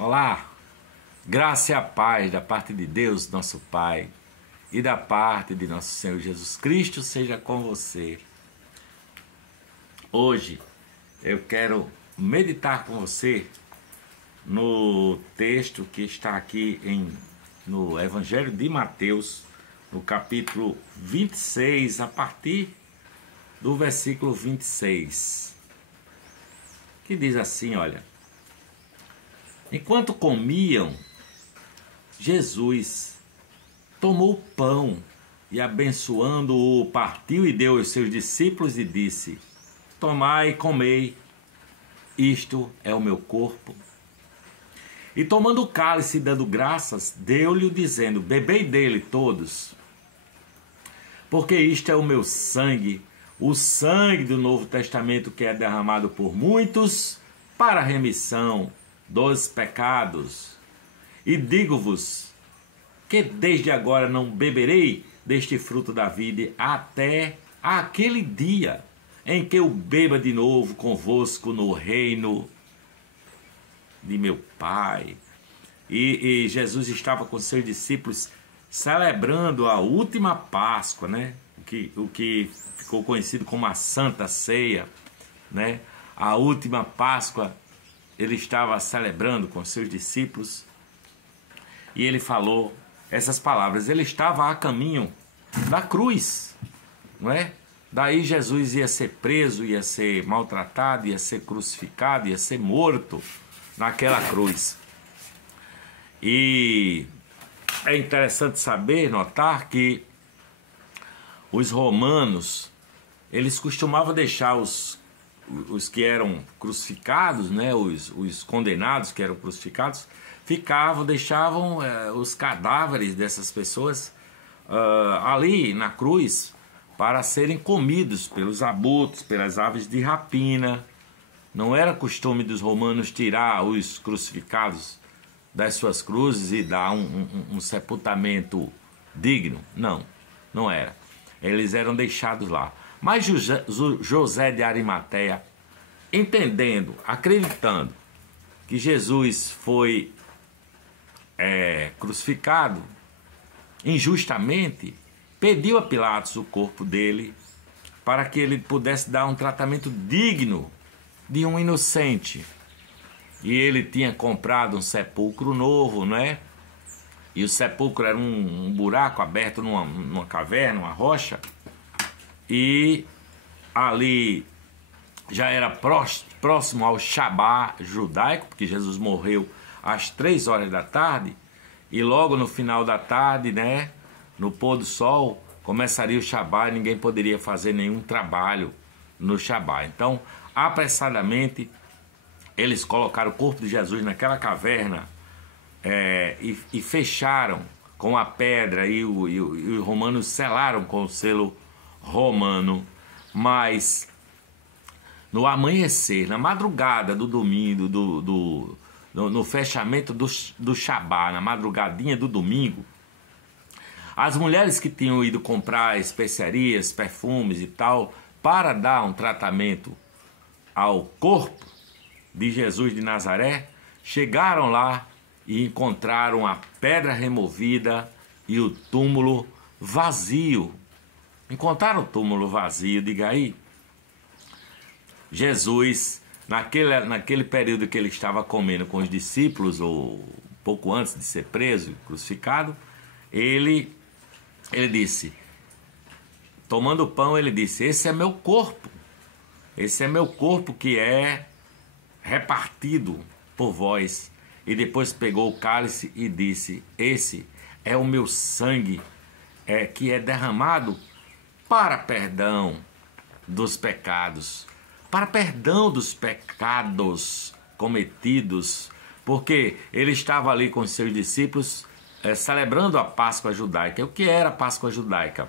Olá, graça e a paz da parte de Deus, nosso Pai, e da parte de nosso Senhor Jesus Cristo seja com você. Hoje eu quero meditar com você no texto que está aqui no Evangelho de Mateus, no capítulo 26, a partir do versículo 26, que diz assim, olha: enquanto comiam, Jesus tomou o pão e, abençoando-o, partiu e deu aos seus discípulos e disse: tomai e comei, isto é o meu corpo. E tomando o cálice e dando graças, deu-lhe dizendo: bebei dele todos, porque isto é o meu sangue, o sangue do Novo Testamento, que é derramado por muitos para a remissão dos pecados. E digo-vos que desde agora não beberei deste fruto da vida até aquele dia em que eu beba de novo convosco no reino de meu Pai. E Jesus estava com seus discípulos celebrando a última Páscoa, né? O que ficou conhecido como a Santa Ceia, né? A última Páscoa ele estava celebrando com seus discípulos e ele falou essas palavras. Ele estava a caminho da cruz, não é? Daí Jesus ia ser preso, ia ser maltratado, ia ser crucificado, ia ser morto naquela cruz. E é interessante saber, notar que os romanos, eles costumavam deixar os que eram crucificados, né, os condenados que eram crucificados, deixavam os cadáveres dessas pessoas ali na cruz para serem comidos pelos abutres, pelas aves de rapina. Não era costume dos romanos tirar os crucificados das suas cruzes e dar um sepultamento digno. Não era. Eles eram deixados lá. Mas José de Arimateia, entendendo, acreditando que Jesus foi crucificado injustamente, pediu a Pilatos o corpo dele para que ele pudesse dar um tratamento digno de um inocente. E ele tinha comprado um sepulcro novo, não é? E o sepulcro era um buraco aberto numa caverna, uma rocha. E ali já era próximo ao Shabá judaico, porque Jesus morreu às 3 horas da tarde. E logo no final da tarde, né, no pôr do sol, começaria o Shabá e ninguém poderia fazer nenhum trabalho no Shabá. Então, apressadamente, eles colocaram o corpo de Jesus naquela caverna e fecharam com a pedra, e os romanos selaram com o selo romano. Mas no amanhecer, na madrugada do domingo, no fechamento do Shabá, na madrugadinha do domingo, as mulheres que tinham ido comprar especiarias, perfumes e tal, para dar um tratamento ao corpo de Jesus de Nazaré, chegaram lá e encontraram a pedra removida e o túmulo vazio. Encontraram o túmulo vazio, diga aí. Jesus, naquele período que ele estava comendo com os discípulos, ou pouco antes de ser preso e crucificado, ele disse, tomando o pão, ele disse: esse é meu corpo que é repartido por vós. E depois pegou o cálice e disse: esse é o meu sangue, que é derramado para perdão dos pecados, cometidos, porque ele estava ali com os seus discípulos celebrando a Páscoa judaica. E o que era a Páscoa judaica?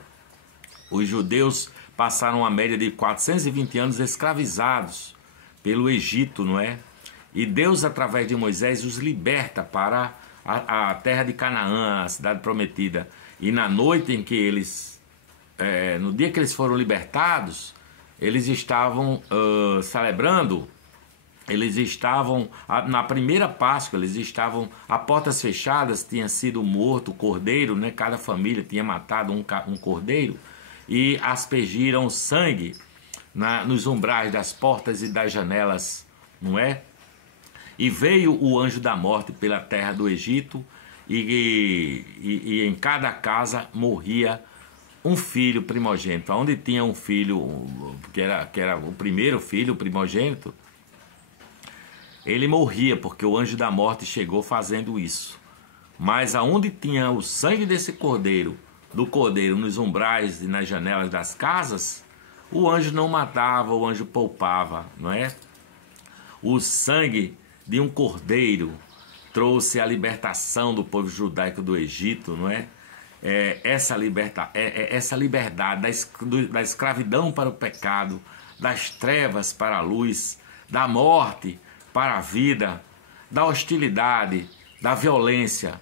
Os judeus passaram uma média de 420 anos escravizados pelo Egito, não é? E Deus, através de Moisés, os liberta para a terra de Canaã, a cidade prometida. E na noite em que eles, no dia que eles foram libertados, eles estavam celebrando eles estavam, na primeira Páscoa, eles estavam a portas fechadas, tinha sido morto o cordeiro, né? Cada família tinha matado um cordeiro, e aspergiram sangue nos umbrais das portas e das janelas, não é? E veio o anjo da morte pela terra do Egito, e em cada casa morria um filho primogênito. Onde tinha um filho, que era o primeiro filho, o primogênito, ele morria, porque o anjo da morte chegou fazendo isso. Mas aonde tinha o sangue desse cordeiro, do cordeiro, nos umbrais e nas janelas das casas, o anjo não matava, o anjo poupava, não é? O sangue de um cordeiro trouxe a libertação do povo judaico do Egito, não é? Essa liberdade da escravidão para o pecado, das trevas para a luz, da morte para a vida, da hostilidade, da violência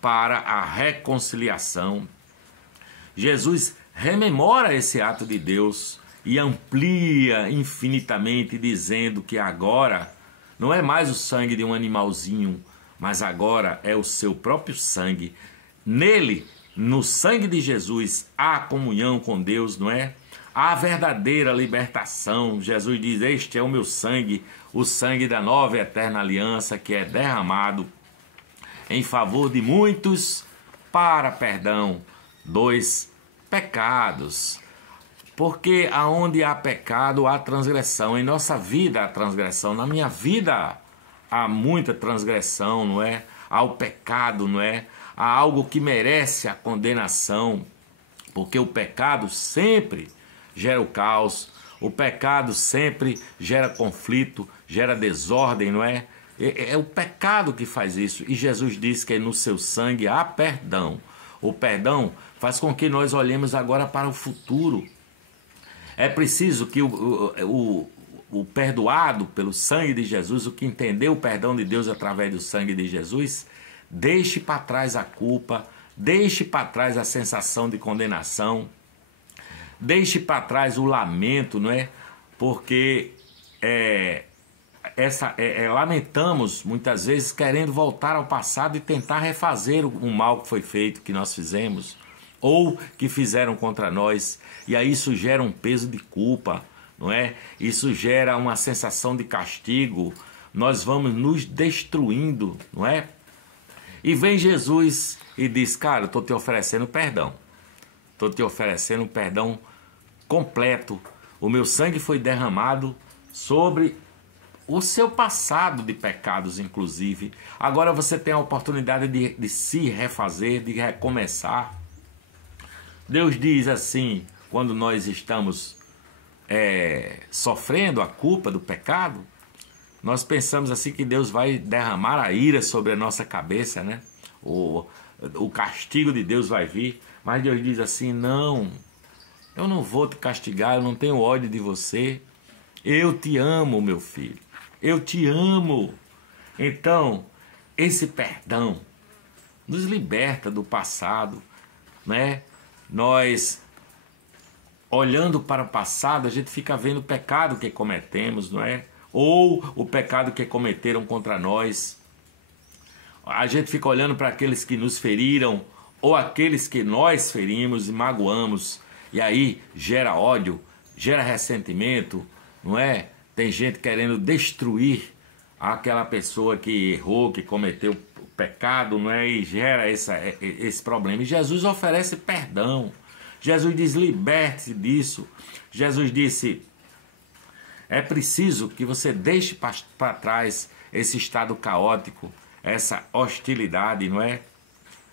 para a reconciliação. Jesus rememora esse ato de Deus e amplia infinitamente, dizendo que agora não é mais o sangue de um animalzinho, mas agora é o seu próprio sangue. Nele, no sangue de Jesus, há comunhão com Deus, não é? Há verdadeira libertação. Jesus diz: este é o meu sangue, o sangue da nova e eterna aliança, que é derramado em favor de muitos para perdão dos pecados. Porque aonde há pecado, há transgressão. Em nossa vida há transgressão. Na minha vida há muita transgressão, não é? Há o pecado, não é? Há algo que merece a condenação. Porque o pecado sempre gera o caos. O pecado sempre gera conflito, gera desordem, não é? É o pecado que faz isso. E Jesus diz que no seu sangue há perdão. O perdão faz com que nós olhemos agora para o futuro. É preciso que o perdoado pelo sangue de Jesus, o que entendeu o perdão de Deus através do sangue de Jesus, deixe para trás a culpa, deixe para trás a sensação de condenação, deixe para trás o lamento, não é? Porque lamentamos muitas vezes querendo voltar ao passado e tentar refazer o mal que foi feito, que nós fizemos, ou que fizeram contra nós, e aí isso gera um peso de culpa, não é? Isso gera uma sensação de castigo, nós vamos nos destruindo, não é? E vem Jesus e diz: cara, eu estou te oferecendo perdão, estou te oferecendo um perdão completo, o meu sangue foi derramado sobre o seu passado de pecados, inclusive. Agora você tem a oportunidade de se refazer, de recomeçar. Deus diz assim, quando nós estamos sofrendo a culpa do pecado, nós pensamos assim que Deus vai derramar a ira sobre a nossa cabeça, né? O castigo de Deus vai vir, mas Deus diz assim: não, eu não vou te castigar, eu não tenho ódio de você, eu te amo, meu filho, eu te amo. Então, esse perdão nos liberta do passado, né? Nós, olhando para o passado, a gente fica vendo o pecado que cometemos, não é? Ou o pecado que cometeram contra nós. A gente fica olhando para aqueles que nos feriram, ou aqueles que nós ferimos e magoamos, e aí gera ódio, gera ressentimento, não é? Tem gente querendo destruir aquela pessoa que errou, que cometeu o pecado, não é? E gera esse problema. E Jesus oferece perdão. Jesus diz: liberte-se disso. Jesus disse: é preciso que você deixe para trás esse estado caótico, essa hostilidade, não é?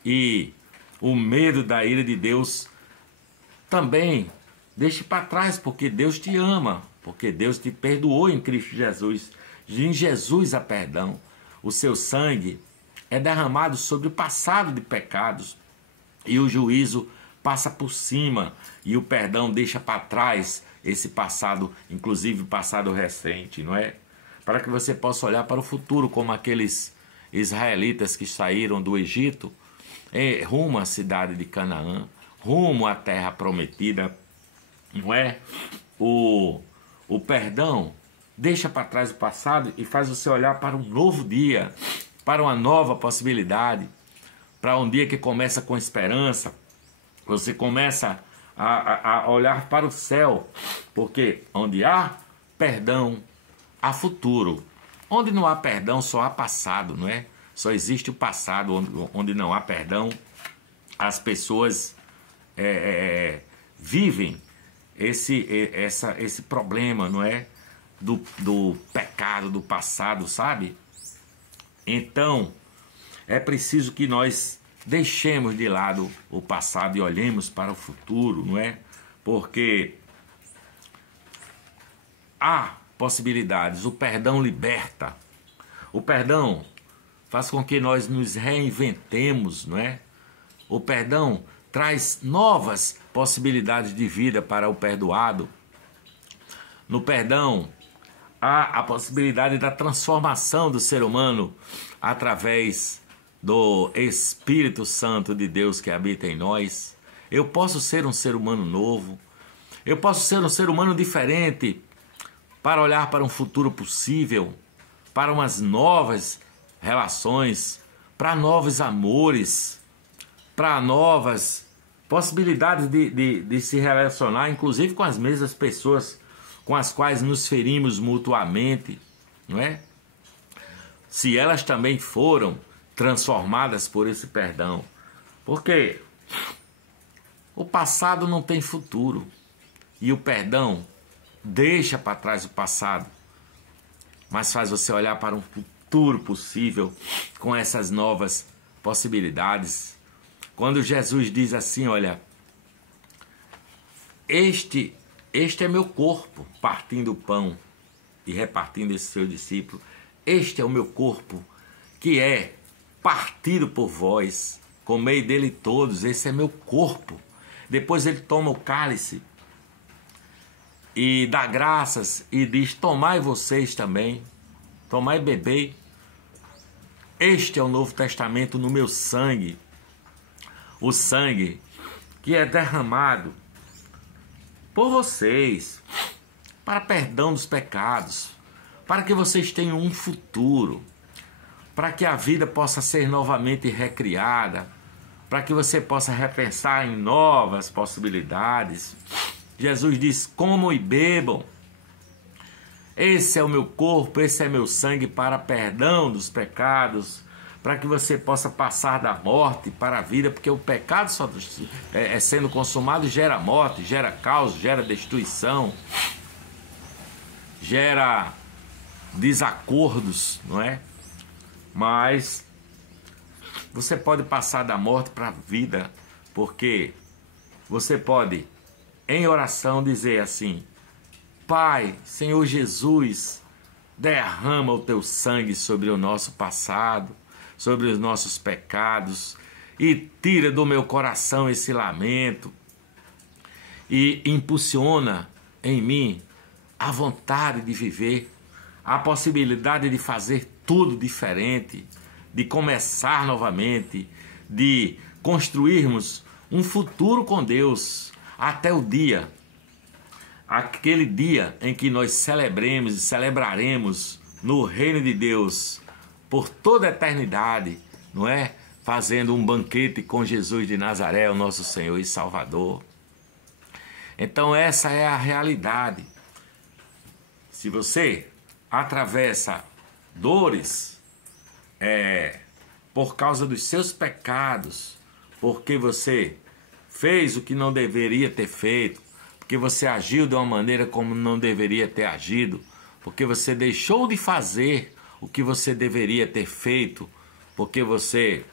E o medo da ira de Deus também deixe para trás, porque Deus te ama, porque Deus te perdoou em Cristo Jesus. Em Jesus há perdão. O seu sangue é derramado sobre o passado de pecados, e o juízo passa por cima, e o perdão deixa para trás esse passado, inclusive passado recente, não é? Para que você possa olhar para o futuro, como aqueles israelitas que saíram do Egito, rumo à cidade de Canaã, rumo à terra prometida, não é? O perdão deixa para trás o passado e faz você olhar para um novo dia, para uma nova possibilidade, para um dia que começa com esperança. Você começa a olhar para o céu, porque onde há perdão, há futuro. Onde não há perdão, só há passado, não é? Só existe o passado. Onde não há perdão, as pessoas vivem esse problema, não é? Do pecado, do passado, sabe? Então, é preciso que nós deixemos de lado o passado e olhemos para o futuro, não é? Porque há possibilidades, o perdão liberta. O perdão faz com que nós nos reinventemos, não é? O perdão traz novas possibilidades de vida para o perdoado. No perdão há a possibilidade da transformação do ser humano através do Espírito Santo de Deus que habita em nós. Eu posso ser um ser humano novo, eu posso ser um ser humano diferente para olhar para um futuro possível, para umas novas relações, para novos amores, para novas possibilidades de se relacionar, inclusive com as mesmas pessoas com as quais nos ferimos mutuamente, não é? Se elas também foram transformadas por esse perdão. Porque o passado não tem futuro e o perdão deixa para trás o passado, mas faz você olhar para um futuro possível com essas novas possibilidades. Quando Jesus diz assim, olha, este é meu corpo, partindo o pão e repartindo esse seu discípulo, este é o meu corpo que é partido por vós, comei dele todos, esse é meu corpo. Depois ele toma o cálice e dá graças e diz, tomai vocês também, tomai e bebei, este é o Novo Testamento no meu sangue, o sangue que é derramado por vocês, para perdão dos pecados, para que vocês tenham um futuro, para que a vida possa ser novamente recriada, para que você possa repensar em novas possibilidades. Jesus diz, comam e bebam, esse é o meu corpo, esse é meu sangue para perdão dos pecados, para que você possa passar da morte para a vida, porque o pecado só sendo consumado gera morte, gera caos, gera destruição, gera desacordos, não é? Mas você pode passar da morte para a vida, porque você pode, em oração, dizer assim, Pai, Senhor Jesus, derrama o teu sangue sobre o nosso passado, sobre os nossos pecados, e tira do meu coração esse lamento, e impulsiona em mim a vontade de viver, a possibilidade de fazer tudo diferente, de começar novamente, de construirmos um futuro com Deus, até o dia, aquele dia em que nós celebremos e celebraremos no reino de Deus, por toda a eternidade, não é? Fazendo um banquete com Jesus de Nazaré, o nosso Senhor e Salvador. Então essa é a realidade. Se você atravessa dores por causa dos seus pecados, porque você fez o que não deveria ter feito, porque você agiu de uma maneira como não deveria ter agido, porque você deixou de fazer o que você deveria ter feito, porque você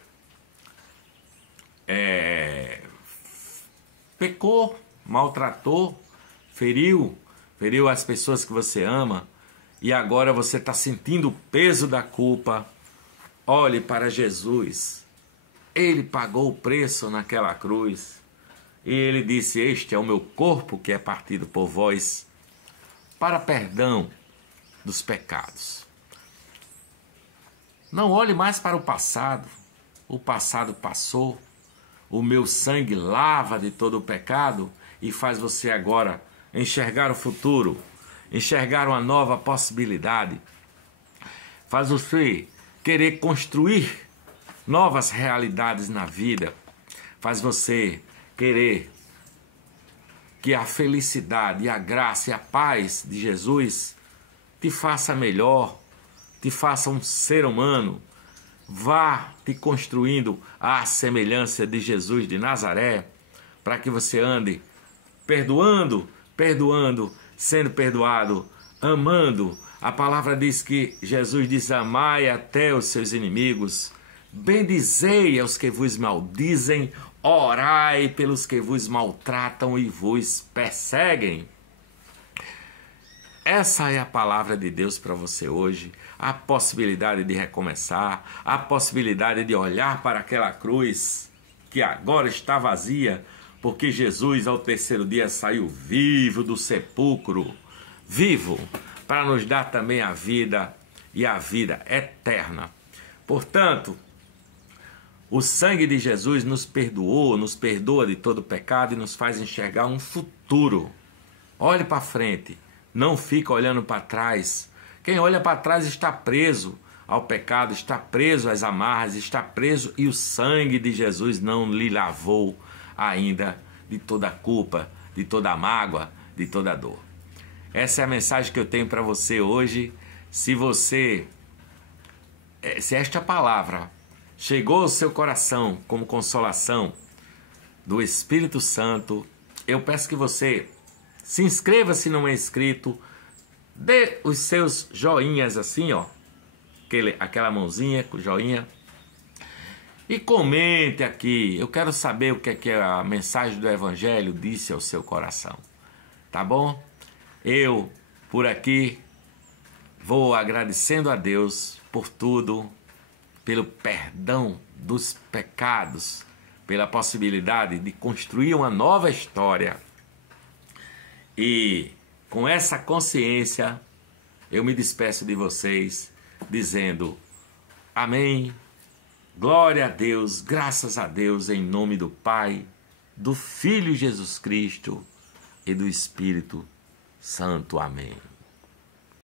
pecou, maltratou, feriu as pessoas que você ama, e agora você está sentindo o peso da culpa. Olhe para Jesus. Ele pagou o preço naquela cruz. E ele disse, este é o meu corpo que é partido por vós, para perdão dos pecados. Não olhe mais para o passado passou, o meu sangue lava de todo o pecado e faz você agora enxergar o futuro enxergar uma nova possibilidade, faz você querer construir novas realidades na vida, faz você querer que a felicidade, a graça e a paz de Jesus te faça melhor, te faça um ser humano, vá te construindo à semelhança de Jesus de Nazaré, para que você ande perdoando, sendo perdoado, amando. A palavra diz que Jesus diz: amai até os seus inimigos, bendizei aos que vos maldizem, orai pelos que vos maltratam e vos perseguem. Essa é a palavra de Deus para você hoje, a possibilidade de recomeçar, a possibilidade de olhar para aquela cruz que agora está vazia, porque Jesus ao terceiro dia saiu vivo do sepulcro, vivo, para nos dar também a vida e a vida eterna. Portanto, o sangue de Jesus nos perdoou, nos perdoa de todo pecado e nos faz enxergar um futuro. Olhe para frente, não fica olhando para trás. Quem olha para trás está preso ao pecado, está preso às amarras, está preso, e o sangue de Jesus não lhe lavou ainda de toda a culpa, de toda a mágoa, de toda a dor. Essa é a mensagem que eu tenho para você hoje. Se esta palavra chegou ao seu coração como consolação do Espírito Santo, eu peço que você se inscreva se não é inscrito, dê os seus joinhas assim, ó, aquela mãozinha com joinha, e comente aqui. Eu quero saber o que é que a mensagem do Evangelho disse ao seu coração, tá bom? Eu, por aqui, vou agradecendo a Deus por tudo, pelo perdão dos pecados, pela possibilidade de construir uma nova história. E com essa consciência, eu me despeço de vocês dizendo amém, glória a Deus, graças a Deus, em nome do Pai, do Filho Jesus Cristo e do Espírito Santo. Amém.